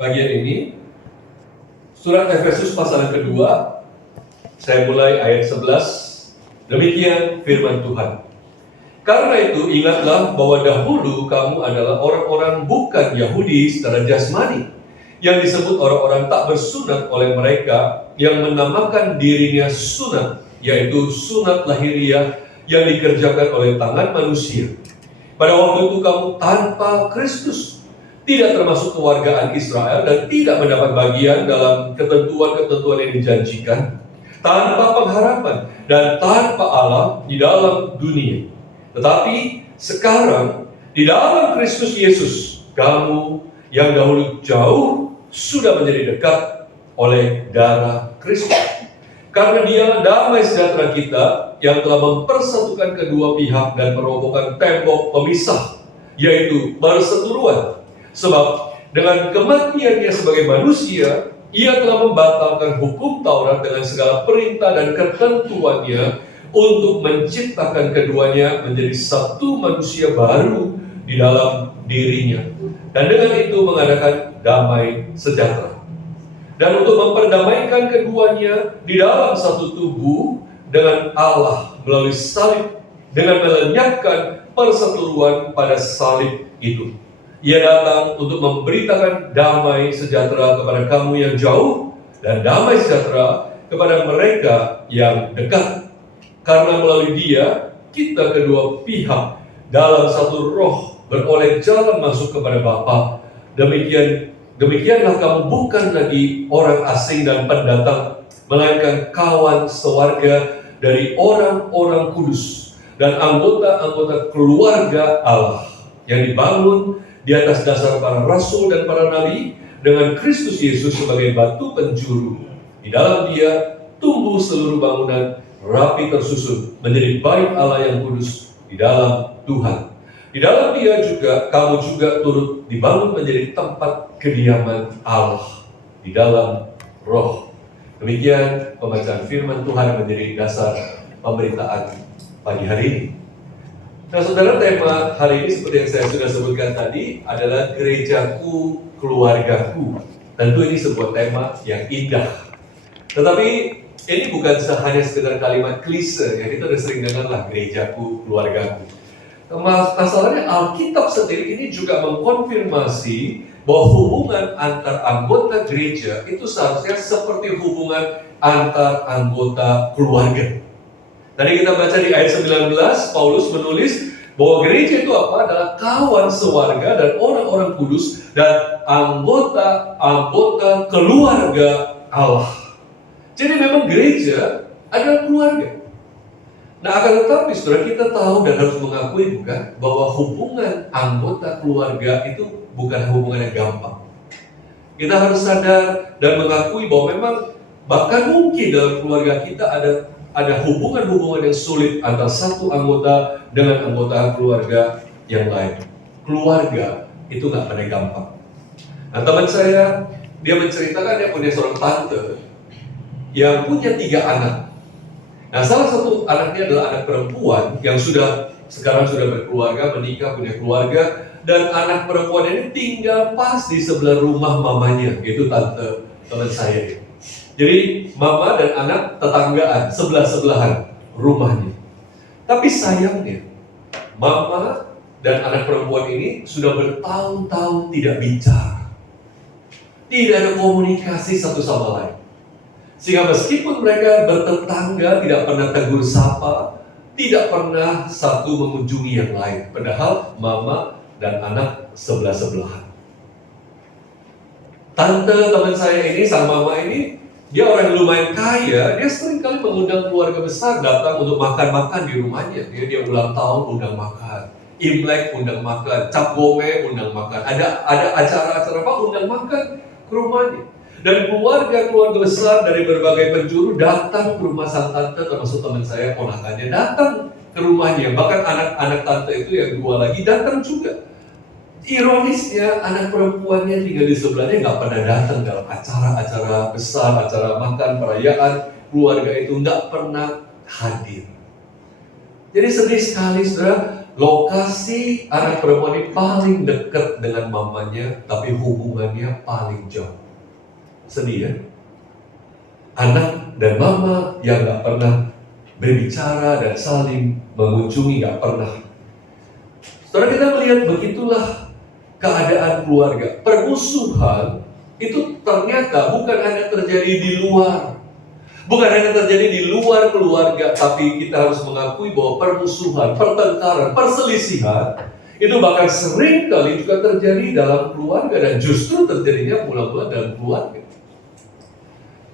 bagian ini, surat Efesus pasal yang kedua, saya mulai ayat 11. Demikian firman Tuhan. Karena itu ingatlah bahwa dahulu kamu adalah orang-orang bukan Yahudi secara jasmani, yang disebut orang-orang tak bersunat oleh mereka yang menamakan dirinya sunat, yaitu sunat lahiriah yang dikerjakan oleh tangan manusia. Pada waktu itu kamu tanpa Kristus, tidak termasuk kewargaan Israel dan tidak mendapat bagian dalam ketentuan-ketentuan yang dijanjikan, tanpa pengharapan dan tanpa Allah di dalam dunia. Tetapi sekarang di dalam Kristus Yesus, kamu yang dahulu jauh sudah menjadi dekat oleh darah Kristus. Karena Dia damai sejahtera kita yang telah mempersatukan kedua pihak dan merobohkan tembok pemisah, yaitu perseteruan. Sebab dengan kematiannya sebagai manusia, Ia telah membatalkan hukum Taurat dengan segala perintah dan ketentuannya, untuk menciptakan keduanya menjadi satu manusia baru di dalam dirinya, dan dengan itu mengadakan damai sejahtera. Dan untuk memperdamaikan keduanya di dalam satu tubuh dengan Allah melalui salib, dengan melenyapkan perseteruan pada salib itu. Ia datang untuk memberitakan damai sejahtera kepada kamu yang jauh, dan damai sejahtera kepada mereka yang dekat. Karena melalui Dia, kita kedua pihak dalam satu roh beroleh jalan masuk kepada Bapa. Demikianlah kamu bukan lagi orang asing dan pendatang, melainkan kawan sewarga dari orang-orang kudus dan anggota-anggota keluarga Allah, yang dibangun di atas dasar para rasul dan para nabi, dengan Kristus Yesus sebagai batu penjuru. Di dalam Dia tumbuh seluruh bangunan rapi tersusun menjadi bait Allah yang kudus di dalam Tuhan. Di dalam Dia juga kamu juga turut dibangun menjadi tempat kediaman Allah di dalam Roh. Demikian pembacaan firman Tuhan menjadi dasar pemberitaan pagi hari ini. Nah, saudara, tema hari ini seperti yang saya sudah sebutkan tadi adalah gerejaku, keluargaku. Tentu ini sebuah tema yang indah. Tetapi ini bukan hanya sekedar kalimat klise yang kita udah sering dengar lah, gerejaku, keluargaku. Masalahnya Alkitab sendiri ini juga mengkonfirmasi bahwa hubungan antar anggota gereja itu seharusnya seperti hubungan antar anggota keluarga. Tadi kita baca di ayat 19, Paulus menulis bahwa gereja itu apa? Adalah kawan sewarga dan orang-orang kudus dan anggota-anggota keluarga Allah. Jadi memang gereja adalah keluarga. Nah, akan tetapi saudara, kita tahu dan harus mengakui bukan bahwa hubungan anggota keluarga itu bukan hubungan yang gampang. Kita harus sadar dan mengakui bahwa memang bahkan mungkin dalam keluarga kita ada hubungan-hubungan yang sulit antara satu anggota dengan anggota keluarga yang lain. Keluarga itu nggak pernah gampang. Nah, teman saya, dia menceritakan dia punya seorang tante yang punya 3 anak. Nah, salah satu anaknya adalah anak perempuan yang sekarang sudah berkeluarga, menikah, punya keluarga, dan anak perempuan ini tinggal pas di sebelah rumah mamanya, yaitu tante teman saya. Jadi mama dan anak tetanggaan, sebelah-sebelahan rumahnya. Tapi sayangnya, mama dan anak perempuan ini sudah bertahun-tahun tidak bicara. Tidak ada komunikasi satu sama lain. Sehingga meskipun mereka bertetangga, tidak pernah tegur sapa, tidak pernah satu mengunjungi yang lain. Padahal mama dan anak sebelah-sebelahan. Tante teman saya ini, sang mama ini, dia orang yang lumayan kaya. Dia sering kali mengundang keluarga besar datang untuk makan-makan di rumahnya. Dia ulang tahun undang makan, Imlek undang makan, Cap Gome undang makan. Ada acara-acara apa undang makan ke rumahnya. Dan keluarga-keluarga besar dari berbagai penjuru datang ke rumah sang tante, termasuk teman saya, ponakannya datang ke rumahnya. Bahkan anak-anak tante itu yang 2 lagi datang juga. Ironisnya, anak perempuannya tinggal di sebelahnya nggak pernah datang dalam acara-acara besar, acara makan, perayaan, keluarga itu nggak pernah hadir. Jadi sedih sekali, saudara, lokasi anak perempuan ini paling dekat dengan mamanya, tapi hubungannya paling jauh. Sedih ya? Anak dan mama yang gak pernah berbicara dan saling mengunjungi, gak pernah. Saudara, kita melihat begitulah keadaan keluarga. Permusuhan itu ternyata bukan hanya terjadi di luar, bukan hanya terjadi di luar keluarga, tapi kita harus mengakui bahwa permusuhan, pertengkaran, perselisihan itu bahkan sering kali juga terjadi dalam keluarga, dan justru terjadinya mula-mula dalam keluarga.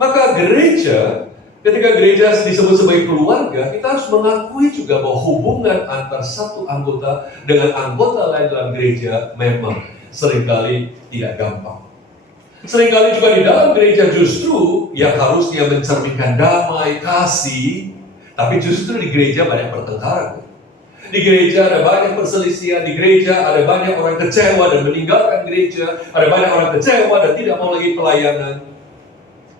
Maka gereja, ketika gereja disebut sebagai keluarga, kita harus mengakui juga bahwa hubungan antar satu anggota dengan anggota lain dalam gereja memang seringkali tidak gampang. Seringkali juga di dalam gereja justru yang harusnya mencerminkan damai, kasih, tapi justru di gereja banyak pertengkaran. Di gereja ada banyak perselisihan, di gereja ada banyak orang kecewa dan meninggalkan gereja, ada banyak orang kecewa dan tidak mau lagi pelayanan.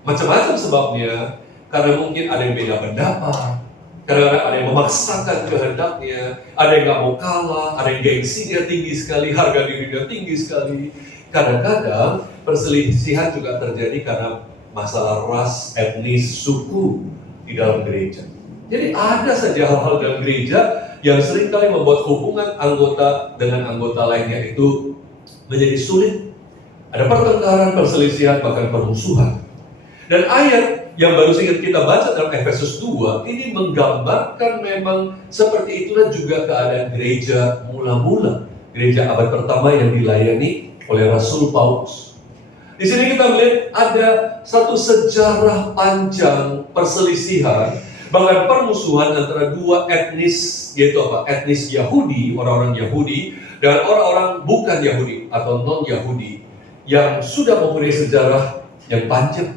Macam-macam sebabnya, karena mungkin ada yang beda pendapat, kadang-kadang ada yang memaksakan kehendaknya, ada yang gak mau kalah, ada yang gengsinya tinggi sekali, harga dirinya tinggi sekali. Kadang-kadang perselisihan juga terjadi karena masalah ras, etnis, suku di dalam gereja. Jadi ada saja hal-hal dalam gereja yang seringkali membuat hubungan anggota dengan anggota lainnya itu menjadi sulit. Ada pertengkaran, perselisihan, bahkan permusuhan. Dan ayat yang baru saja kita baca dalam Efesus 2 ini menggambarkan memang seperti itulah juga keadaan gereja mula-mula, gereja abad pertama yang dilayani oleh Rasul Paulus. Di sini kita melihat ada satu sejarah panjang perselisihan, bahkan permusuhan antara dua etnis, yaitu apa? Etnis Yahudi, orang-orang Yahudi, dan orang-orang bukan Yahudi atau non-Yahudi yang sudah mempunyai sejarah yang panjang.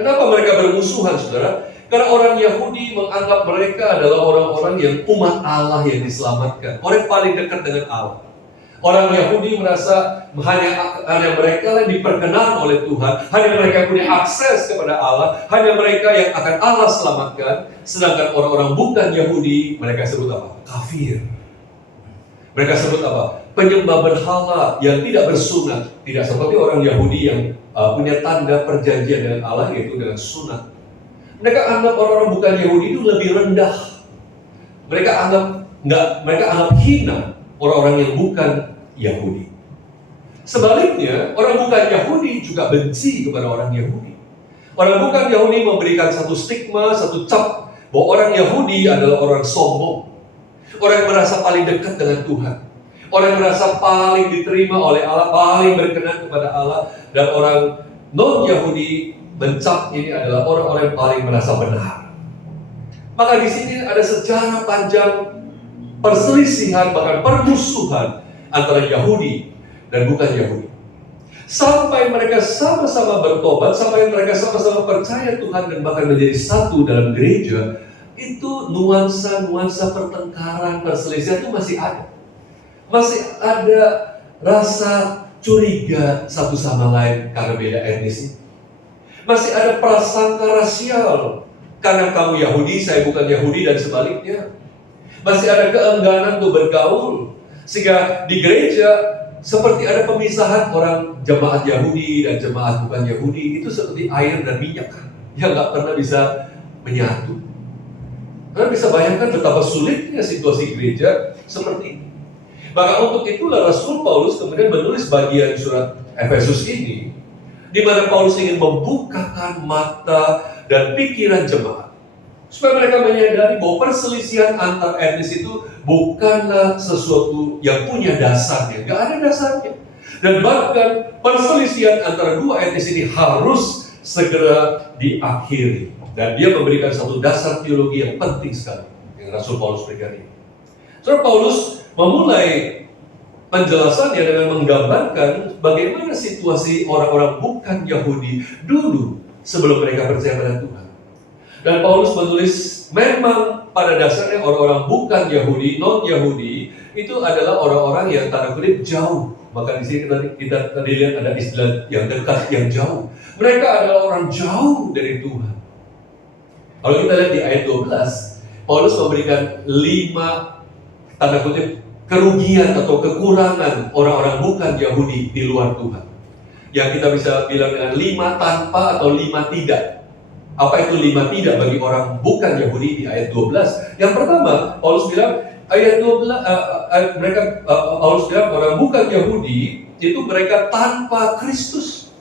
Kenapa mereka bermusuhan, saudara? Karena orang Yahudi menganggap mereka adalah orang-orang yang umat Allah yang diselamatkan, orang yang paling dekat dengan Allah. Orang Yahudi merasa hanya mereka yang diperkenan oleh Tuhan, hanya mereka punya akses kepada Allah, hanya mereka yang akan Allah selamatkan. Sedangkan orang-orang bukan Yahudi, mereka sebut apa? Kafir. Mereka sebut apa? Penyembah berhala yang tidak bersunat. Tidak seperti orang Yahudi yang punya tanda perjanjian dengan Allah, yaitu dengan sunat. Mereka anggap orang-orang bukan Yahudi itu lebih rendah. Mereka anggap hina orang-orang yang bukan Yahudi. Sebaliknya, orang bukan Yahudi juga benci kepada orang Yahudi. Orang bukan Yahudi memberikan satu stigma, satu cap bahwa orang Yahudi adalah orang sombong, orang yang merasa paling dekat dengan Tuhan, orang yang merasa paling diterima oleh Allah, paling berkenan kepada Allah. Dan orang non-Yahudi mencap ini adalah orang-orang yang paling merasa benar. Maka di sini ada sejarah panjang perselisihan, bahkan permusuhan antara Yahudi dan bukan Yahudi. Sampai mereka sama-sama bertobat, sampai mereka sama-sama percaya Tuhan dan bahkan menjadi satu dalam gereja, itu nuansa-nuansa pertengkaran, perselisihan itu masih ada. Masih ada rasa curiga satu sama lain karena beda etnis. Masih ada prasangka rasial, karena kamu Yahudi, saya bukan Yahudi, dan sebaliknya. Masih ada keengganan untuk bergaul, sehingga di gereja seperti ada pemisahan orang jemaat Yahudi dan jemaat bukan Yahudi. Itu seperti air dan minyak yang gak pernah bisa menyatu. Anda bisa bayangkan betapa sulitnya situasi gereja seperti ini. Maka untuk itulah Rasul Paulus kemudian menulis bagian surat Efesus ini, di mana Paulus ingin membukakan mata dan pikiran jemaat, supaya mereka menyadari bahwa perselisihan antar etnis itu bukanlah sesuatu yang punya dasarnya, gak ada dasarnya. Dan bahkan perselisihan antara dua etnis ini harus segera diakhiri. Dan dia memberikan satu dasar teologi yang penting sekali yang Rasul Paulus berikan ini. Saudara, Paulus memulai penjelasannya dengan menggambarkan bagaimana situasi orang-orang bukan Yahudi dulu sebelum mereka percaya pada Tuhan. Dan Paulus menulis memang pada dasarnya orang-orang bukan Yahudi, non-Yahudi itu adalah orang-orang yang tanda kutip jauh. Maka di sini kita tadi lihat ada istilah yang dekat, yang jauh. Mereka adalah orang jauh dari Tuhan. Kalau kita lihat di ayat 12, Paulus memberikan 5 tanda kutip, kerugian atau kekurangan orang-orang bukan Yahudi di luar Tuhan. Yang kita bisa bilang dengan 5 tanpa atau 5 tidak. Apa itu 5 tidak bagi orang bukan Yahudi di ayat 12? Yang pertama, Paulus bilang, ayat 12, Paulus bilang orang bukan Yahudi itu mereka tanpa Kristus.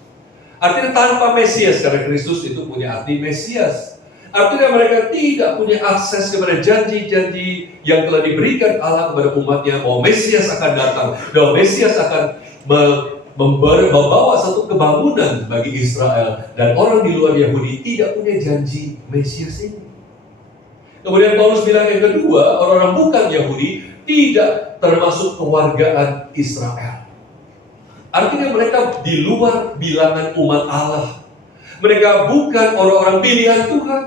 Artinya tanpa Mesias, karena Kristus itu punya arti Mesias. Artinya mereka tidak punya akses kepada janji-janji yang telah diberikan Allah kepada umatnya, bahwa Mesias akan datang, bahwa Mesias akan membawa satu kebangunan bagi Israel. Dan orang di luar Yahudi tidak punya janji Mesias ini. Kemudian Paulus bilang yang kedua, orang-orang bukan Yahudi tidak termasuk kewargaan Israel. Artinya mereka di luar bilangan umat Allah. Mereka bukan orang-orang pilihan Tuhan.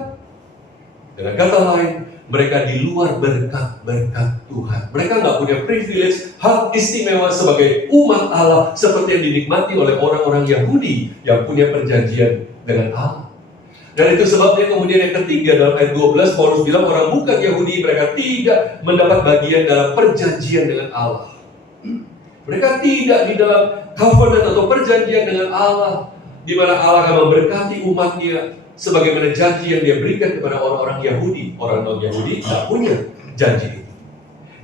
Dengan kata lain, mereka di luar berkat-berkat Tuhan. Mereka nggak punya privilege, hak istimewa sebagai umat Allah seperti yang dinikmati oleh orang-orang Yahudi yang punya perjanjian dengan Allah. Dan itu sebabnya kemudian yang ketiga dalam ayat 12, Paulus bilang orang bukan Yahudi, mereka tidak mendapat bagian dalam perjanjian dengan Allah. Mereka tidak di dalam covenant atau perjanjian dengan Allah, di mana Allah akan memberkati umatnya sebagaimana janji yang dia berikan kepada orang-orang Yahudi. Orang non-Yahudi tidak punya janji itu.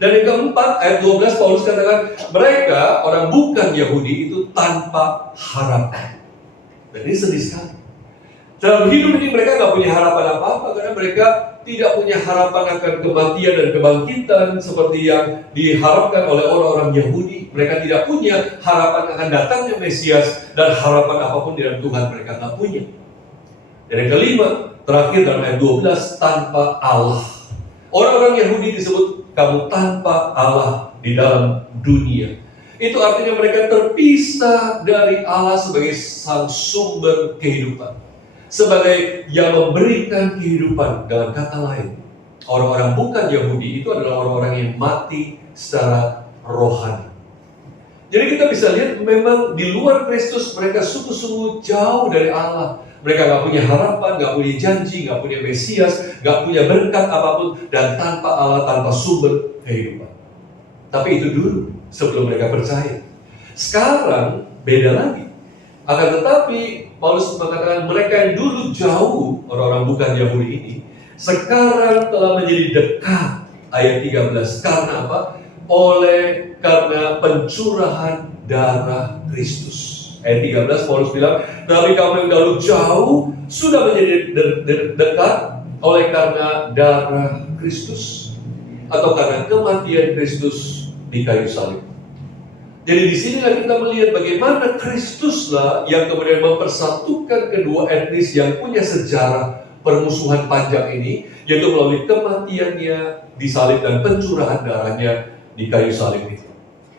Dan yang keempat, ayat 12, Paulus katakan mereka, orang bukan Yahudi itu tanpa harapan. Dan ini sedih sekali. Dalam hidup ini mereka nggak punya harapan apa-apa, karena mereka tidak punya harapan akan kematian dan kebangkitan seperti yang diharapkan oleh orang-orang Yahudi. Mereka tidak punya harapan akan datangnya Mesias, dan harapan apapun di dalam Tuhan mereka nggak punya. Dan yang kelima, terakhir dalam ayat 12, tanpa Allah. Orang-orang Yahudi disebut kamu tanpa Allah di dalam dunia. Itu artinya mereka terpisah dari Allah sebagai sang sumber kehidupan, sebagai yang memberikan kehidupan. Dengan kata lain, orang-orang bukan Yahudi itu adalah orang-orang yang mati secara rohani. Jadi kita bisa lihat memang di luar Kristus mereka sungguh-sungguh jauh dari Allah. Mereka nggak punya harapan, nggak punya janji, nggak punya Mesias, nggak punya berkat apapun, dan tanpa Allah, tanpa sumber kehidupan. Tapi itu dulu, sebelum mereka percaya. Sekarang beda lagi. Akan tetapi Paulus mengatakan mereka yang dulu jauh, orang-orang bukan Yahudi ini, sekarang telah menjadi dekat. Ayat 13, karena apa? Karena pencurahan darah Kristus. Ayat 13, Paulus bilang, tapi kamu yang dahulu jauh sudah menjadi dekat oleh karena darah Kristus, atau karena kematian Kristus di kayu salib. Jadi di sinilah kita melihat bagaimana Kristuslah yang kemudian mempersatukan kedua etnis yang punya sejarah permusuhan panjang ini, yaitu melalui kematiannya di salib dan pencurahan darahnya di kayu salib itu.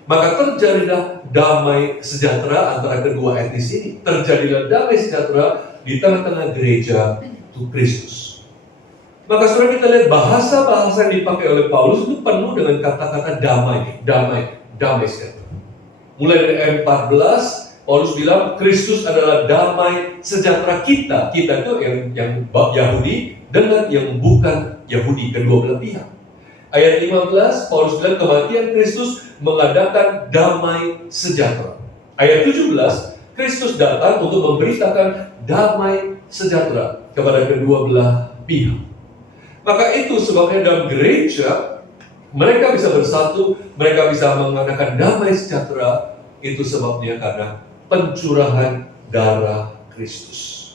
Maka terjadilah damai sejahtera antara kedua etnis ini. Terjadilah damai sejahtera di tengah-tengah gereja Kristus. Maka saudara, kita lihat bahasa-bahasa yang dipakai oleh Paulus itu penuh dengan kata-kata damai sejahtera. Mulai dari ayat 14, Paulus bilang Kristus adalah damai sejahtera kita. Kita itu yang Yahudi dengan yang bukan Yahudi, kedua belah pihak. Ayat 15, Paulus bilang kematian Kristus mengadakan damai sejahtera. Ayat 17, Kristus datang untuk memberitakan damai sejahtera kepada kedua belah pihak. Maka itu sebabnya dalam gereja mereka bisa bersatu, mereka bisa mengadakan damai sejahtera. Itu sebabnya karena pencurahan darah Kristus.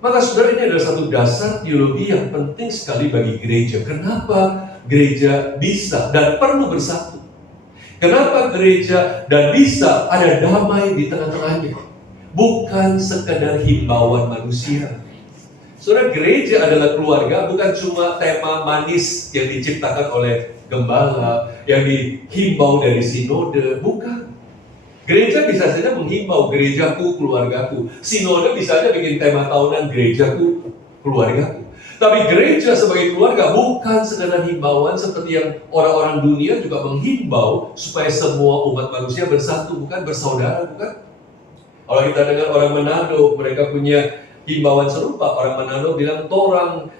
Maka saudara, ini adalah satu dasar teologi yang penting sekali bagi gereja. Kenapa gereja bisa dan perlu bersatu? Kenapa gereja dan bisa ada damai di tengah-tengahnya? Bukan sekadar himbauan manusia. Saudara, gereja adalah keluarga, bukan cuma tema manis yang diciptakan oleh gembala, yang dihimbau dari sinode, bukan. Gereja bisa saja menghimbau gerejaku, keluargaku. Sinode bisa saja bikin tema tahunan gerejaku, keluargaku. Tapi gereja sebagai keluarga bukan sekadar himbauan seperti yang orang-orang dunia juga menghimbau supaya semua umat manusia bersatu, bukan, bersaudara, bukan. Kalau kita dengar orang Manado, mereka punya himbauan serupa. Orang Manado bilang torang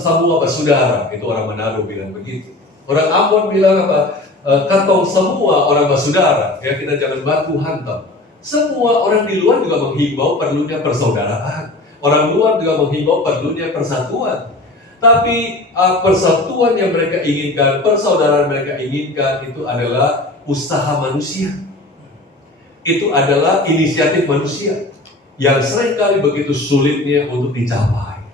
semua bersaudara. Itu orang Manado bilang begitu. Orang Ambon bilang apa? Katong semua orang bersaudara, ya kita jangan baku hantam. Semua orang di luar juga menghimbau perlunya persaudaraan. Orang luar juga menghimbau perlunya persatuan. Tapi persatuan yang mereka inginkan, persaudaraan mereka inginkan itu adalah usaha manusia. Itu adalah inisiatif manusia yang seringkali begitu sulitnya untuk dicapai.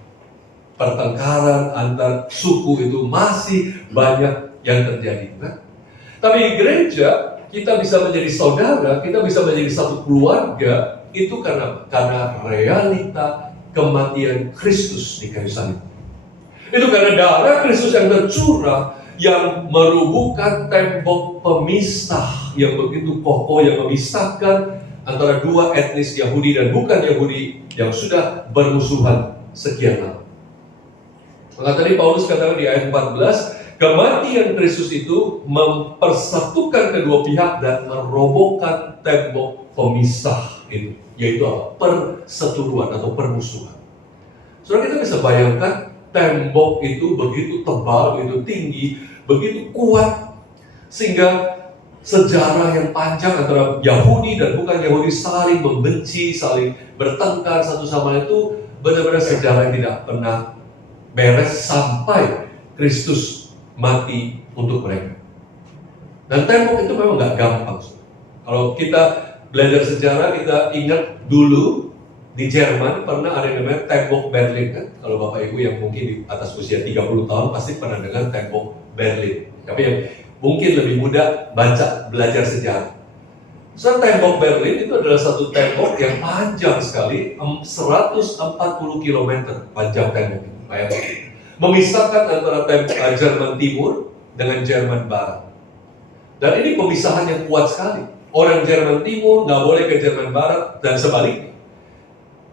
Pertengkaran antar suku itu masih banyak yang terjadi. Kan? Tapi gereja, kita bisa menjadi saudara, kita bisa menjadi satu keluarga, itu karena realita kematian Kristus di kayu salib. Itu karena darah Kristus yang tercurah, yang merubuhkan tembok pemisah yang begitu kokoh, yang memisahkan antara dua etnis Yahudi dan bukan Yahudi yang sudah bermusuhan sekian lama. Maka tadi Paulus katakan di ayat 14, kematian Kristus itu mempersatukan kedua pihak dan merobohkan tembok pemisah itu, yaitu apa? Perseteruan atau permusuhan. Saudara, kita bisa bayangkan tembok itu begitu tebal, begitu tinggi, begitu kuat, sehingga sejarah yang panjang antara Yahudi dan bukan Yahudi saling membenci, saling bertengkar satu sama lain itu benar-benar sejarah yang tidak pernah beres sampai Kristus mati untuk mereka. Dan tembok itu memang nggak gampang. Kalau kita belajar sejarah, kita ingat dulu di Jerman pernah ada yang namanya tembok Berlin kan. Kalau Bapak Ibu yang mungkin di atas usia 30 tahun pasti pernah dengar tembok Berlin. Tapi yang mungkin lebih mudah belajar sejarah. So, tembok Berlin itu adalah satu tembok yang panjang sekali, 140 km panjang tembok itu. Memisahkan antara Jerman Timur dengan Jerman Barat. Dan ini pemisahan yang kuat sekali. Orang Jerman Timur nggak boleh ke Jerman Barat dan sebaliknya.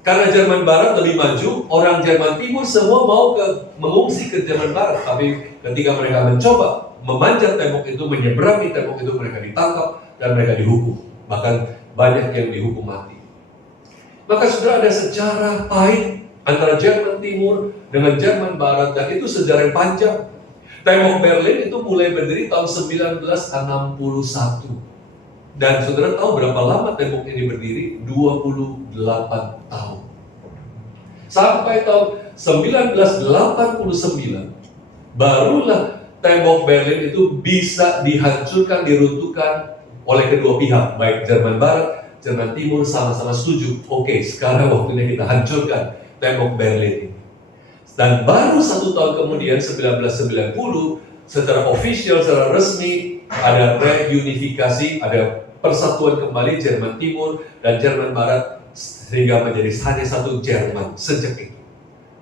Karena Jerman Barat lebih maju, orang Jerman Timur semua mau mengungsi ke Jerman Barat. Tapi ketika mereka mencoba memanjat tembok itu, menyeberangi tembok itu, mereka ditangkap dan mereka dihukum. Bahkan banyak yang dihukum mati. Maka sudah ada sejarah pahit antara Jerman Timur dengan Jerman Barat, dan itu sejarah yang panjang. Tembok Berlin itu mulai berdiri tahun 1961. Dan saudara tahu berapa lama tembok ini berdiri? 28 tahun. Sampai tahun 1989, barulah tembok Berlin itu bisa dihancurkan, diruntuhkan oleh kedua pihak, baik Jerman Barat, Jerman Timur sama-sama setuju. Oke, sekarang waktunya kita hancurkan tembok Berlin ini. Dan baru 1 tahun kemudian, 1990, secara official, secara resmi, ada reunifikasi, ada persatuan kembali Jerman Timur dan Jerman Barat, sehingga menjadi hanya satu Jerman sejak itu.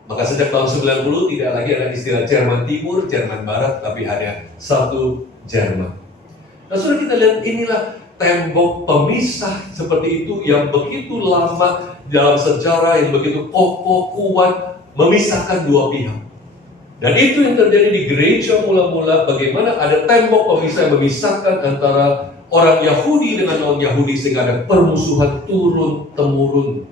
Maka sejak tahun 90 tidak lagi ada istilah Jerman Timur, Jerman Barat, tapi hanya satu Jerman. Nah, sudah kita lihat inilah tembok pemisah seperti itu yang begitu lama dalam sejarah, yang begitu kokoh, kuat, memisahkan dua pihak. Dan itu yang terjadi di gereja mula-mula, bagaimana ada tembok pemisah yang memisahkan antara orang Yahudi dengan non-Yahudi, sehingga ada permusuhan turun-temurun.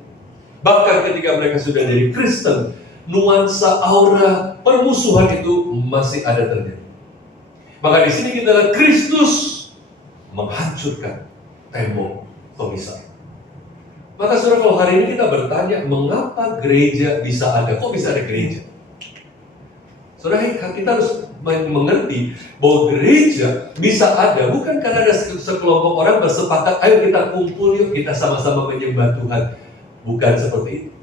Bahkan ketika mereka sudah jadi Kristen, nuansa aura permusuhan itu masih ada terjadi. Maka di sini kita lihat Kristus menghancurkan tembok pemisah. Maka saudara, kalau hari ini kita bertanya, mengapa gereja bisa ada? Kok bisa ada gereja? Saudara, kita harus mengerti bahwa gereja bisa ada bukan karena ada sekelompok orang bersepakat, ayo kita kumpul yuk, kita sama-sama menyembah Tuhan. Bukan seperti itu.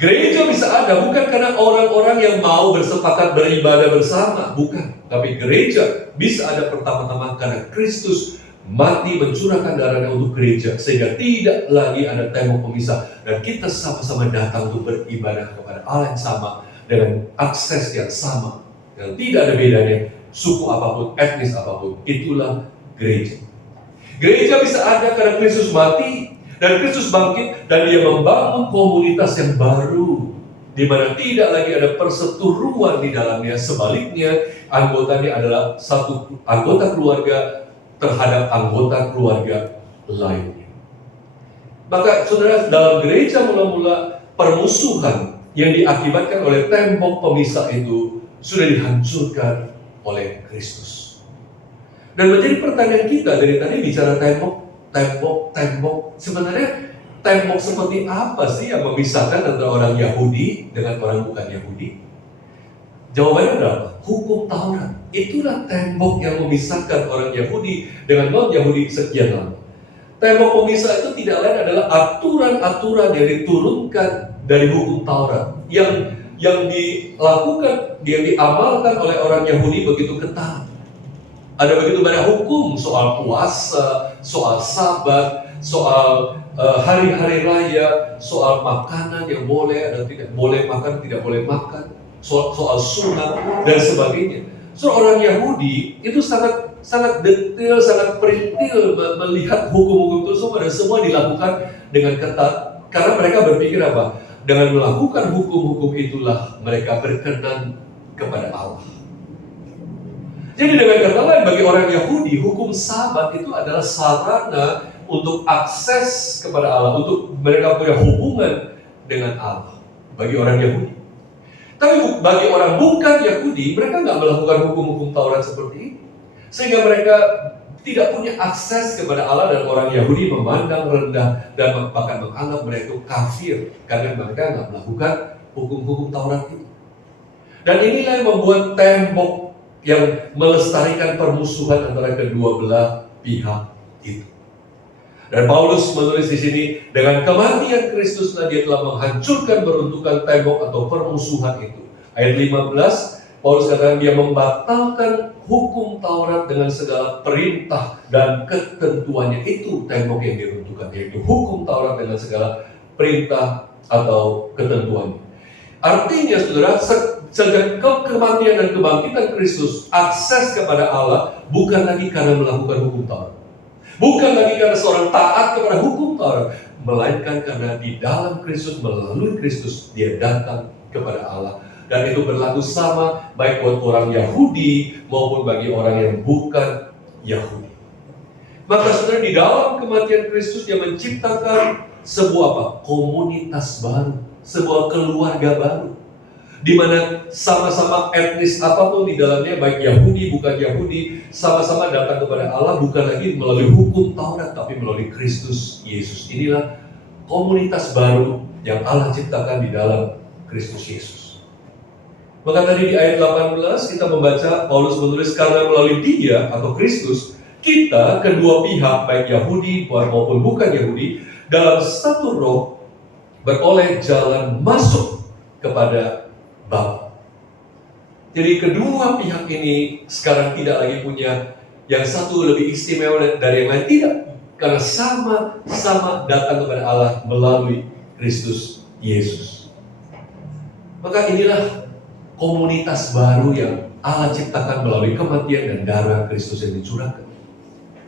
Gereja bisa ada bukan karena orang-orang yang mau bersepakat beribadah bersama, bukan. Tapi gereja bisa ada pertama-tama karena Kristus mati mencurahkan darahnya untuk gereja, sehingga tidak lagi ada tembok pemisah, dan kita sama-sama datang untuk beribadah kepada Allah yang sama, dengan akses yang sama, yang tidak ada bedanya suku apapun, etnis apapun. Itulah gereja. Gereja bisa ada karena Kristus mati dan Kristus bangkit, dan Dia membangun komunitas yang baru, di mana tidak lagi ada perseteruan di dalamnya. Sebaliknya, anggotanya adalah satu anggota keluarga terhadap anggota keluarga lainnya. Maka saudara, dalam gereja mula-mula permusuhan yang diakibatkan oleh tembok pemisah itu sudah dihancurkan oleh Kristus. Dan menjadi pertanyaan kita dari tadi bicara tembok. Sebenarnya tembok seperti apa sih yang memisahkan antara orang Yahudi dengan orang bukan Yahudi? Jawabannya adalah hukum Taurat. Itulah tembok yang memisahkan orang Yahudi dengan non-Yahudi sekian lama. Tembok pemisah itu tidak lain adalah aturan-aturan yang diturunkan dari hukum Taurat yang dilakukan, yang diamalkan oleh orang Yahudi begitu ketat. Ada begitu banyak hukum soal puasa, soal Sabat, soal hari-hari raya, soal makanan yang boleh dan tidak boleh makan, tidak boleh makan, soal sunat dan sebagainya. Orang Yahudi itu sangat detail, sangat perintil melihat hukum-hukum itu semua, dan semua dilakukan dengan ketat karena mereka berpikir apa? Dengan melakukan hukum-hukum itulah mereka berkenan kepada Allah. Jadi dengan kata lain, bagi orang Yahudi, hukum Sabat itu adalah sarana untuk akses kepada Allah, untuk mereka punya hubungan dengan Allah. Bagi orang Yahudi. Tapi bagi orang bukan Yahudi, mereka nggak melakukan hukum-hukum Taurat seperti ini. Sehingga mereka tidak punya akses kepada Allah, dan orang Yahudi memandang rendah dan bahkan menganggap mereka itu kafir karena mereka nggak melakukan hukum-hukum Taurat itu. Dan inilah yang membuat tembok yang melestarikan permusuhan antara kedua belah pihak itu. Dan Paulus menulis di sini, dengan kematian Kristuslah dia telah menghancurkan beruntukan tembok atau permusuhan itu. Ayat 15, Paulus katakan dia membatalkan hukum Taurat dengan segala perintah dan ketentuannya. Itu tembok yang diruntuhkan, yaitu hukum Taurat dengan segala perintah atau ketentuannya. Artinya saudara, sejak kematian dan kebangkitan Kristus, akses kepada Allah bukan lagi karena melakukan hukum Taurat, bukan lagi karena seorang taat kepada hukum Taurat, melainkan karena di dalam Kristus, melalui Kristus, dia datang kepada Allah. Dan itu berlaku sama baik buat orang Yahudi maupun bagi orang yang bukan Yahudi. Maka saudara, di dalam kematian Kristus dia menciptakan sebuah apa? Komunitas baru, sebuah keluarga baru, di mana sama-sama etnis apapun di dalamnya, baik Yahudi bukan Yahudi, sama-sama datang kepada Allah bukan lagi melalui hukum Taurat, tapi melalui Kristus Yesus. Inilah komunitas baru yang Allah ciptakan di dalam Kristus Yesus. Maka tadi di ayat 18 kita membaca Paulus menulis, karena melalui dia atau Kristus, kita kedua pihak baik Yahudi maupun bukan Yahudi dalam satu roh beroleh jalan masuk kepada Bapa. Jadi kedua pihak ini sekarang tidak lagi punya yang satu lebih istimewa dari yang lain, tidak, karena sama-sama datang kepada Allah melalui Kristus Yesus. Maka inilah komunitas baru yang Allah ciptakan melalui kematian dan darah Kristus yang dicurahkan.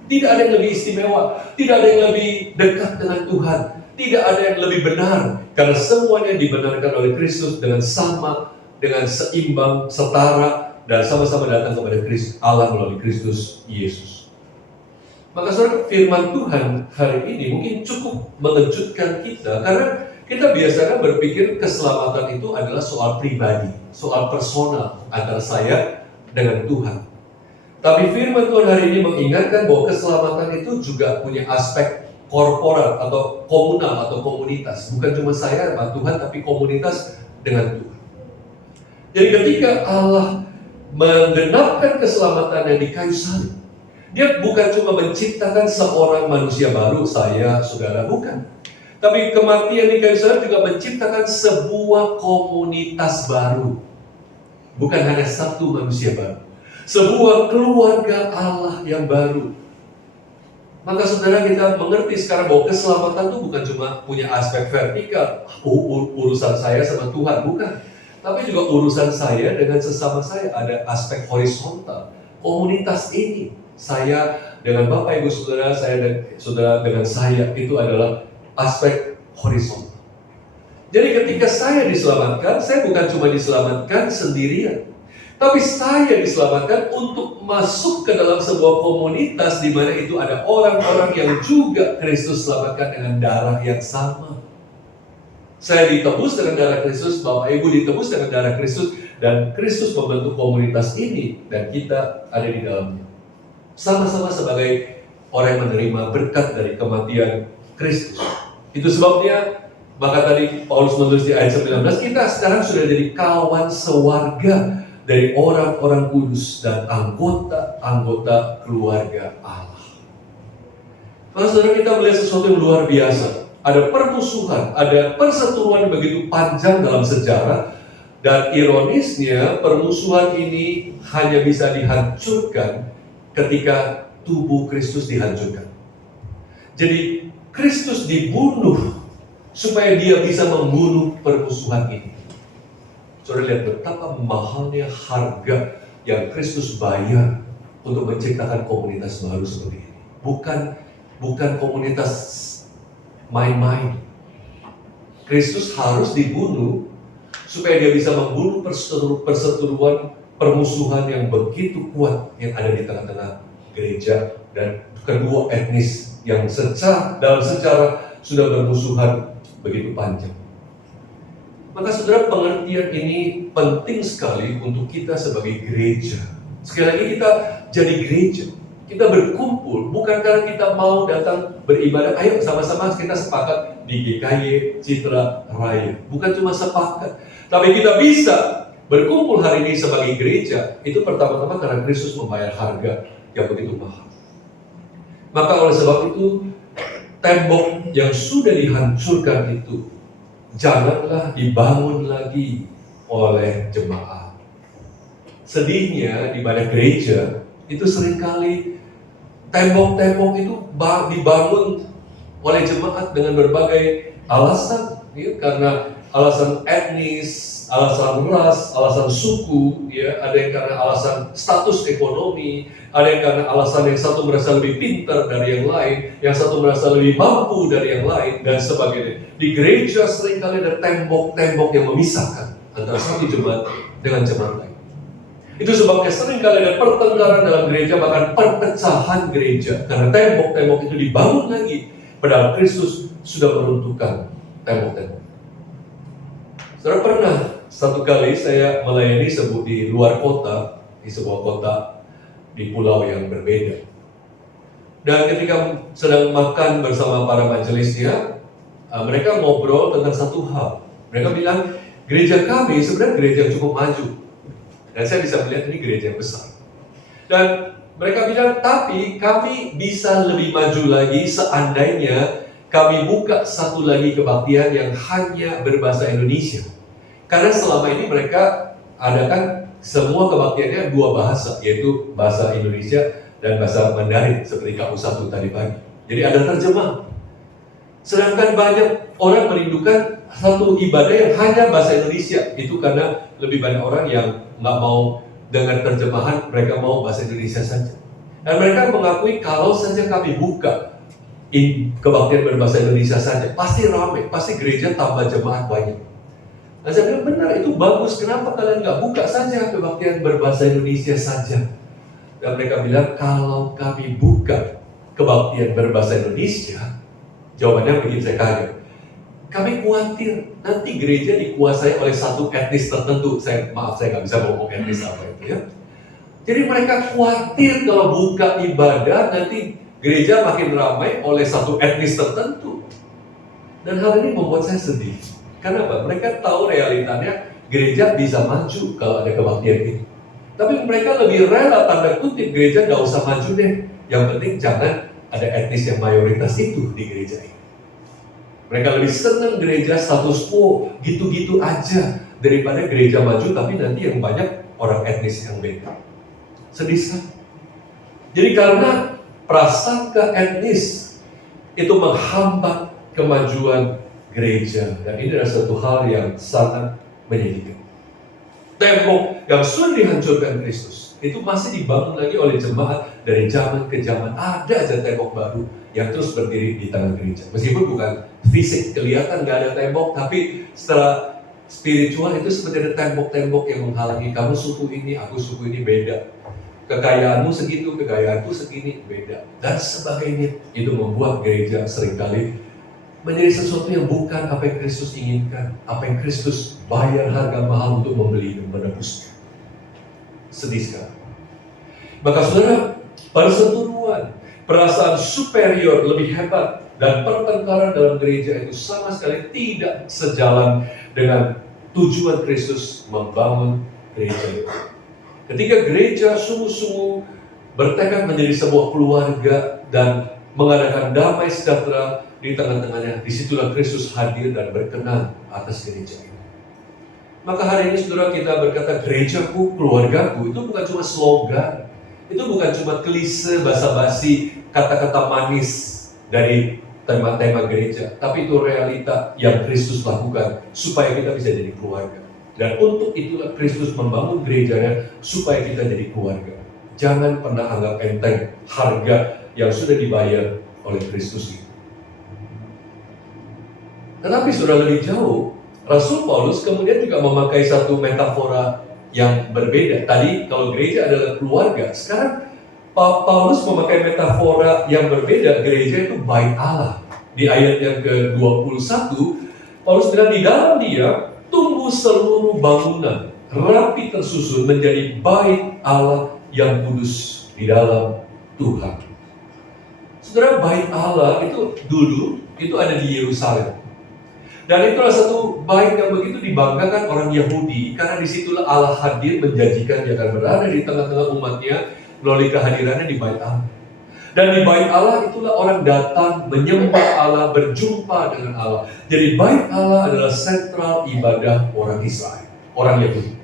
Tidak ada yang lebih istimewa, tidak ada yang lebih dekat dengan Tuhan, tidak ada yang lebih benar, karena semuanya dibenarkan oleh Kristus dengan sama, dengan seimbang, setara, dan sama-sama datang kepada Kristus Allah melalui Kristus Yesus. Maka saudara, firman Tuhan hari ini mungkin cukup mengejutkan kita, karena kita biasanya berpikir keselamatan itu adalah soal pribadi, soal personal antara saya dengan Tuhan. Tapi firman Tuhan hari ini mengingatkan bahwa keselamatan itu juga punya aspek korporat atau komunal atau komunitas. Bukan cuma saya sama Tuhan, tapi komunitas dengan Tuhan. Jadi ketika Allah menggenapkan keselamatannya di kayu salib, dia bukan cuma menciptakan seorang manusia baru, saya, saudara, bukan. Tapi kematian di kayu salib juga menciptakan sebuah komunitas baru. Bukan hanya satu manusia baru, sebuah keluarga Allah yang baru. Maka saudara, kita mengerti sekarang bahwa keselamatan itu bukan cuma punya aspek vertikal, urusan saya sama Tuhan, bukan. Tapi juga urusan saya dengan sesama saya, ada aspek horizontal. Komunitas ini, saya dengan Bapak Ibu Saudara, saya dan saudara dengan saya, itu adalah aspek horizontal. Jadi ketika saya diselamatkan, saya bukan cuma diselamatkan sendirian, tapi saya diselamatkan untuk masuk ke dalam sebuah komunitas di mana itu ada orang-orang yang juga Kristus selamatkan dengan darah yang sama. Saya ditebus dengan darah Kristus, Bapak Ibu ditebus dengan darah Kristus, Dan Kristus membentuk komunitas ini dan kita ada di dalamnya. Sama-sama sebagai orang yang menerima berkat dari kematian Kristus. Itu sebabnya, maka tadi Paulus menulis di ayat 19, kita sekarang sudah jadi kawan sewarga dari orang-orang kudus dan anggota-anggota keluarga Allah. Maka saudara, kita melihat sesuatu yang luar biasa. Ada permusuhan, ada perseteruan begitu panjang dalam sejarah. Dan ironisnya, permusuhan ini hanya bisa dihancurkan ketika tubuh Kristus dihancurkan. Jadi Kristus dibunuh supaya dia bisa membunuh permusuhan ini. Saudara lihat betapa mahalnya harga yang Kristus bayar untuk menciptakan komunitas baru seperti ini. Bukan komunitas main-main. Kristus harus dibunuh supaya dia bisa membunuh perseteruan permusuhan yang begitu kuat yang ada di tengah-tengah gereja dan kedua etnis yang dalam sejarah sudah bermusuhan begitu panjang. Maka saudara, pengertian ini penting sekali untuk kita sebagai gereja. Sekali lagi, kita jadi gereja. Kita berkumpul bukan karena kita mau datang beribadah, ayo sama-sama kita sepakat di GKY Citra Raya. Bukan cuma sepakat, tapi kita bisa berkumpul hari ini sebagai gereja, itu pertama-tama karena Kristus membayar harga yang begitu mahal. Maka oleh sebab itu, tembok yang sudah dihancurkan itu janganlah dibangun lagi oleh jemaat. Sedihnya di banyak gereja itu seringkali tembok-tembok itu dibangun oleh jemaat dengan berbagai alasan, ya, karena alasan etnis, alasan ras, alasan suku, ya, ada yang karena alasan status ekonomi, ada yang karena alasan yang satu merasa lebih pintar dari yang lain, yang satu merasa lebih mampu dari yang lain, dan sebagainya. Di gereja seringkali ada tembok-tembok yang memisahkan antara satu jemaat dengan jemaat lain. Itu sebabnya seringkali ada pertengkaran dalam gereja, bahkan perpecahan gereja, karena tembok-tembok itu dibangun lagi, padahal Kristus sudah meruntuhkan tembok-tembok. Saudara, pernah satu kali saya melayani di luar kota, di sebuah kota di pulau yang berbeda. Dan ketika sedang makan bersama para majelisnya, mereka ngobrol tentang satu hal. Mereka bilang, gereja kami sebenarnya gereja yang cukup maju. Dan saya bisa melihat ini gereja yang besar. Dan mereka bilang, tapi kami bisa lebih maju lagi seandainya kami buka satu lagi kebaktian yang hanya berbahasa Indonesia. Karena selama ini mereka adakan semua kebaktiannya dua bahasa, yaitu bahasa Indonesia dan bahasa Mandarin, seperti KU1 tadi pagi. Jadi ada terjemah. Sedangkan banyak orang merindukan satu ibadah yang hanya bahasa Indonesia. Itu karena lebih banyak orang yang nggak mau dengar terjemahan, mereka mau bahasa Indonesia saja. Dan mereka mengakui kalau saja kami buka kebaktian berbahasa Indonesia saja, pasti ramai, pasti gereja tambah jemaat banyak. Nah, saya bilang benar, itu bagus. Kenapa kalian nggak buka saja kebaktian berbahasa Indonesia saja? Dan mereka bilang, kalau kami buka kebaktian berbahasa Indonesia, jawabannya bikin saya kaget. Kami khawatir nanti gereja dikuasai oleh satu etnis tertentu. Saya nggak bisa ngomong etnis apa itu, ya. Jadi mereka khawatir kalau buka ibadah nanti gereja makin ramai oleh satu etnis tertentu. Dan hal ini membuat saya sedih. Kenapa? Mereka tahu realitanya gereja bisa maju kalau ada kebaktian itu. Tapi mereka lebih rela, tanda kutip, gereja nggak usah maju deh. Yang penting jangan ada etnis yang mayoritas itu di gereja ini. Mereka lebih senang gereja status quo, gitu-gitu aja, daripada gereja maju tapi nanti yang banyak orang etnis yang beda. Sedih sekali. Jadi karena prasangka etnis itu menghambat kemajuan gereja, dan ini adalah satu hal yang sangat menyedihkan. Tembok yang sudah dihancurkan Kristus itu masih dibangun lagi oleh jemaat dari zaman ke zaman. Ada aja tembok baru yang terus berdiri di tengah gereja. Meskipun bukan fisik, kelihatan nggak ada tembok, tapi secara spiritual itu seperti ada tembok-tembok yang menghalangi. Kamu suku ini, aku suku ini beda. Kekayaanmu segitu, kekayaanku segini, beda. Dan sebagainya. Itu membuat gereja seringkali menjadi sesuatu yang bukan apa yang Kristus inginkan, apa yang Kristus bayar harga mahal untuk membeli dan menebusnya. Sedih sekali. Maka saudara, perseteruan, perasaan superior, lebih hebat, dan pertengkaran dalam gereja itu sama sekali tidak sejalan dengan tujuan Kristus membangun gereja itu. Ketika gereja sungguh-sungguh bertekad menjadi sebuah keluarga dan mengadakan damai sejahtera di tengah-tengahnya, disitulah Kristus hadir dan berkenan atas gereja ini. Maka hari ini saudara, kita berkata gerejaku, keluargaku, itu bukan cuma slogan, itu bukan cuma klise, basa-basi, kata-kata manis dari tema-tema gereja, tapi itu realita yang Kristus lakukan supaya kita bisa jadi keluarga. Dan untuk itulah Kristus membangun gerejanya supaya kita jadi keluarga. Jangan pernah anggap enteng harga yang sudah dibayar oleh Kristus itu. Tetapi saudara, lebih jauh, Rasul Paulus kemudian juga memakai satu metafora yang berbeda. Tadi kalau gereja adalah keluarga, sekarang Paulus memakai metafora yang berbeda. Gereja itu bait Allah. Di ayat yang ke-21, Paulus bilang di dalam dia tumbuh seluruh bangunan rapi tersusun menjadi bait Allah yang kudus di dalam Tuhan. Saudara, bait Allah itu dulu itu ada di Yerusalem. Dan itulah satu bait yang begitu dibanggakan orang Yahudi, karena disitulah Allah hadir menjanjikan dia akan berada di tengah-tengah umatnya melalui kehadirannya di bait Allah. Dan di bait Allah itulah orang datang menyembah Allah, berjumpa dengan Allah. Jadi bait Allah adalah sentral ibadah orang Israel, orang Yahudi.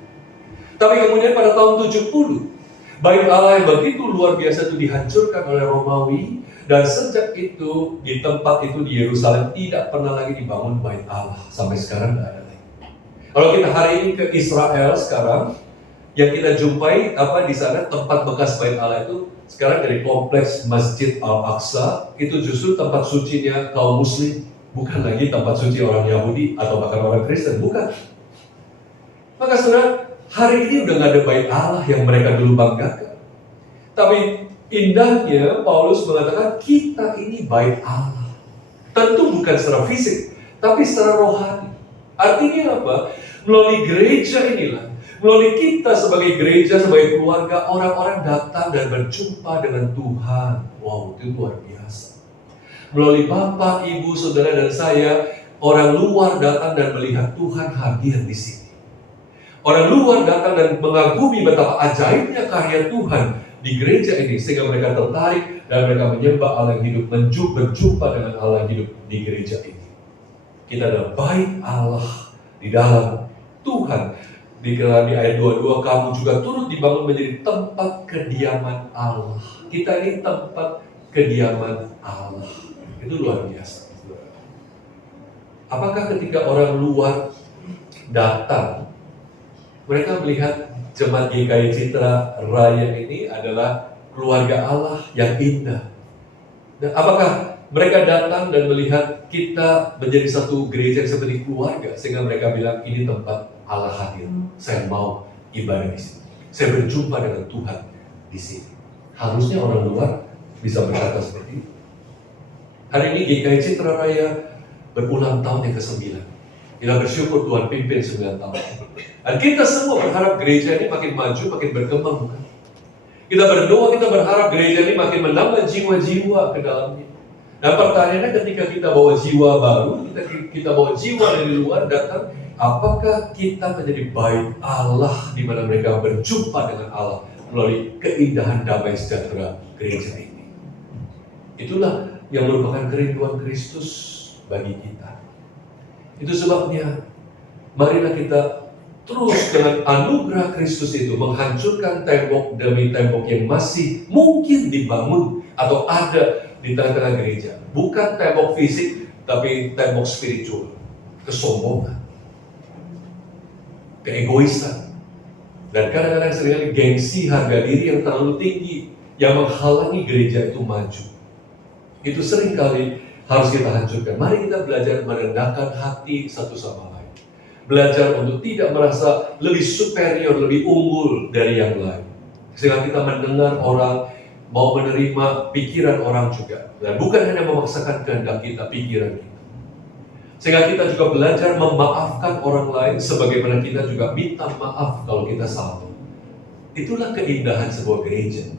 Tapi kemudian pada tahun 70, bait Allah yang begitu luar biasa itu dihancurkan oleh Romawi. Dan sejak itu, di tempat itu di Yerusalem tidak pernah lagi dibangun bait Allah. Sampai sekarang tidak ada lagi. Kalau kita hari ini ke Israel sekarang, yang kita jumpai di sana tempat bekas bait Allah itu sekarang dari kompleks Masjid Al-Aqsa, itu justru tempat sucinya kaum Muslim, bukan lagi tempat suci orang Yahudi atau bahkan orang Kristen, bukan. Maka saudara, hari ini udah nggak ada bait Allah yang mereka dulu banggakan. Tapi indahnya Paulus mengatakan kita ini bait Allah. Tentu bukan secara fisik, tapi secara rohani. Artinya apa? Melalui gereja inilah, melalui kita sebagai gereja, sebagai keluarga, orang-orang datang dan berjumpa dengan Tuhan. Wow, itu luar biasa. Melalui Bapak, Ibu, Saudara, dan saya, orang luar datang dan melihat Tuhan hadir di sini. Orang luar datang dan mengagumi betapa ajaibnya karya Tuhan di gereja ini, sehingga mereka tertarik dan mereka menyembah Allah yang hidup, berjumpa dengan Allah yang hidup di gereja ini. Kita adalah bait Allah di dalam Tuhan. Di ayat 22, kamu juga turut dibangun menjadi tempat kediaman Allah. Kita ini tempat kediaman Allah. Itu luar biasa. Apakah ketika orang luar datang, mereka melihat Jemaat GKI Citra Raya ini adalah keluarga Allah yang indah? Dan apakah mereka datang dan melihat kita menjadi satu gereja yang seperti keluarga, sehingga mereka bilang ini tempat Allah hadir, saya mau ibadah di sini, saya berjumpa dengan Tuhan di sini? Harusnya orang luar bisa berkata seperti itu. Hari ini GKI Citra Raya berulang tahun yang ke-9. Kita bersyukur Tuhan pimpin 9 tahun. Dan kita semua berharap gereja ini makin maju, makin berkembang, bukan? Kita berdoa, kita berharap gereja ini makin menambah jiwa-jiwa ke dalamnya. Dan pertanyaannya, ketika kita bawa jiwa baru, kita bawa jiwa dari luar datang, apakah kita menjadi bait Allah di mana mereka berjumpa dengan Allah melalui keindahan damai sejahtera gereja ini? Itulah yang merupakan kerinduan Kristus bagi kita. Itu sebabnya, marilah kita terus dengan anugerah Kristus itu menghancurkan tembok demi tembok yang masih mungkin dibangun atau ada di tengah-tengah gereja. Bukan tembok fisik, tapi tembok spiritual. Kesombongan, keegoisan, dan kadang-kadang seringkali gengsi harga diri yang terlalu tinggi yang menghalangi gereja itu maju. Itu seringkali harus kita hancurkan. Mari kita belajar merendahkan hati satu sama lain. Belajar untuk tidak merasa lebih superior, lebih unggul dari yang lain. Sehingga kita mendengar orang, mau menerima pikiran orang juga. Dan bukan hanya memaksakan kehendak kita, pikiran kita. Sehingga kita juga belajar memaafkan orang lain sebagaimana kita juga minta maaf kalau kita salah. Itulah keindahan sebuah gereja.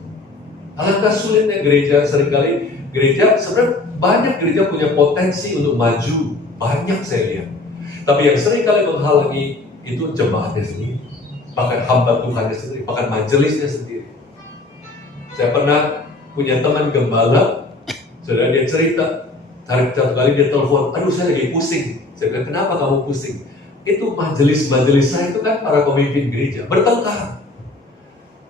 Alangkah sulitnya gereja, seringkali gereja, sebenarnya banyak gereja punya potensi untuk maju, banyak saya lihat. Tapi yang seringkali menghalangi itu jemaatnya sendiri, bahkan hamba Tuhannya sendiri, bahkan majelisnya sendiri. Saya pernah punya teman gembala, saudara, dia cerita, satu kali dia telepon, aduh saya lagi pusing. Saya bilang, kenapa kamu pusing? Itu majelis-majelis saya itu kan para pemimpin gereja, bertengkar.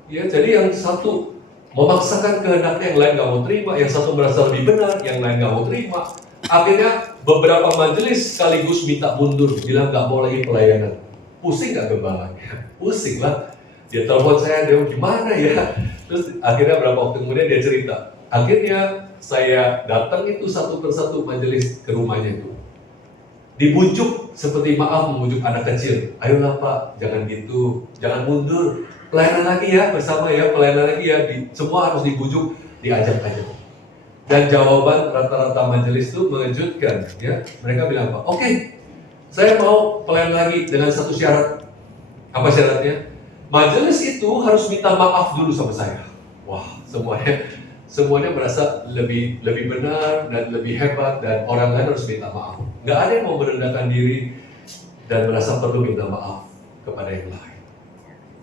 Ya, jadi yang satu memaksakan kehendaknya, yang lain nggak mau terima, yang satu merasa lebih benar, yang lain nggak mau terima. Akhirnya beberapa majelis sekaligus minta mundur, bilang nggak mau lagi pelayanan. Pusing nggak gembalanya? Pusing lah. Dia telepon saya, dia gimana ya? Terus akhirnya berapa waktu kemudian dia cerita, akhirnya saya datang itu satu persatu majelis ke rumahnya itu. Dibujuk seperti maaf membujuk anak kecil. Ayolah Pak, jangan gitu, jangan mundur. Pelayanan lagi ya, bersama ya, pelayanan lagi ya. Semua harus dibujuk, diajak aja. Dan jawaban rata-rata majelis itu mengejutkan, ya. Mereka bilang apa? Oke, saya mau pelayanan lagi dengan satu syarat. Apa syaratnya? Majelis itu harus minta maaf dulu sama saya. Wah, semuanya merasa lebih benar dan lebih hebat, dan orang lain harus minta maaf. Nggak ada yang mau merendahkan diri dan merasa perlu minta maaf kepada yang lain.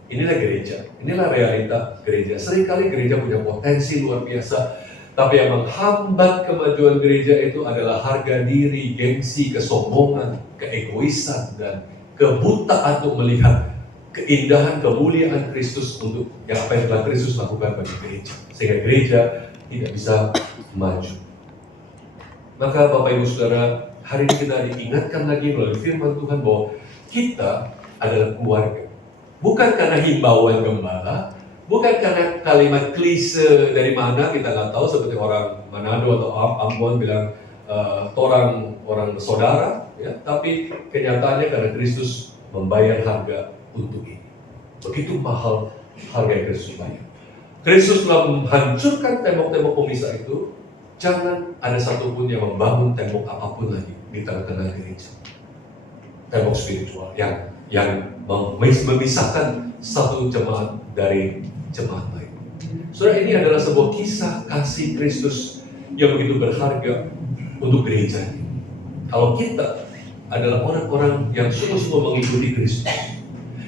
Inilah gereja, inilah realita gereja. Seringkali gereja punya potensi luar biasa, tapi yang menghambat kemajuan gereja itu adalah harga diri, gengsi, kesombongan, keegoisan, dan kebutaan untuk melihat keindahan, kemuliaan Kristus untuk yang apa yang telah Kristus lakukan bagi gereja. Sehingga gereja tidak bisa maju. Maka Bapak Ibu Saudara, hari ini kita diingatkan lagi melalui firman Tuhan bahwa kita adalah keluarga. Bukan karena himbauan gembala, bukan karena kalimat klise dari mana kita nggak tahu, seperti orang Manado atau Ambon bilang orang saudara, ya. Tapi kenyataannya karena Kristus membayar harga untuk ini. Begitu mahal harga yang Kristus bayar. Kristus telah menghancurkan tembok-tembok pemisah itu. Jangan ada satupun yang membangun tembok apapun lagi di tengah-tengah gereja. Tembok spiritual yang memisahkan satu jemaat dari jemaat lain. Saudara, ini adalah sebuah kisah kasih Kristus yang begitu berharga untuk gereja ini. Kalau kita adalah orang-orang yang sungguh-sungguh mengikuti Kristus,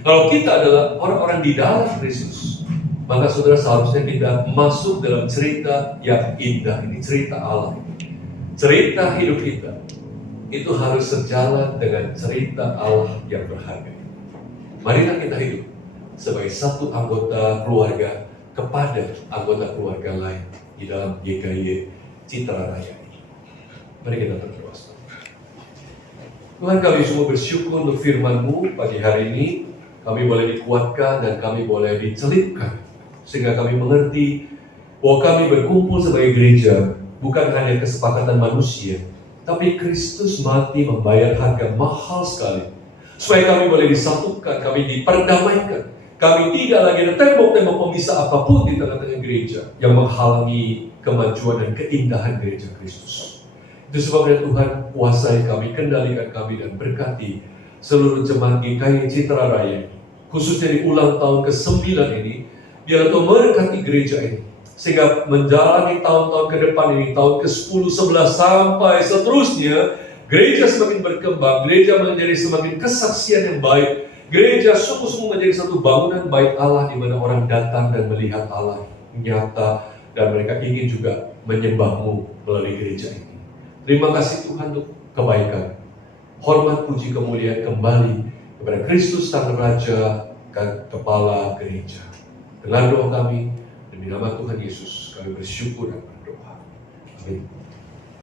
kalau kita adalah orang-orang di dalam Kristus, maka saudara seharusnya kita masuk dalam cerita yang indah ini, cerita Allah ini. Cerita hidup kita itu harus sejalan dengan cerita Allah yang berharga. Marilah kita hidup sebagai satu anggota keluarga kepada anggota keluarga lain di dalam GKY Citra Raya ini. Mari kita berdoa. Tuhan, kami semua bersyukur untuk firman-Mu pagi hari ini. Kami boleh dikuatkan dan kami boleh dicelipkan sehingga kami mengerti bahwa kami berkumpul sebagai gereja bukan hanya kesepakatan manusia, tapi Kristus mati membayar harga mahal sekali supaya kami boleh disatukan, kami diperdamaikan. Kami tidak lagi ada tembok-tembok pemisah apapun di tengah-tengah gereja yang menghalangi kemajuan dan keindahan gereja Kristus. Itu sebabnya Tuhan kuasai kami, kendalikan kami, dan berkati seluruh jemaat GKY Citra Raya, khususnya di ulang tahun ke-9 ini. Biarlah Tuhan memberkati gereja ini sehingga menjalani tahun-tahun ke depan ini, tahun ke-10, 11 sampai seterusnya, gereja semakin berkembang, gereja menjadi semakin kesaksian yang baik, gereja sungguh-sungguh menjadi satu bangunan baik Allah di mana orang datang dan melihat Allah nyata dan mereka ingin juga menyembah-Mu melalui gereja ini. Terima kasih Tuhan untuk kebaikan, hormat, puji, kemuliaan kembali kepada Kristus Sang Raja, Kepala Gereja. Dengan doa kami, demi nama Tuhan Yesus, kami bersyukur dan berdoa. Amin.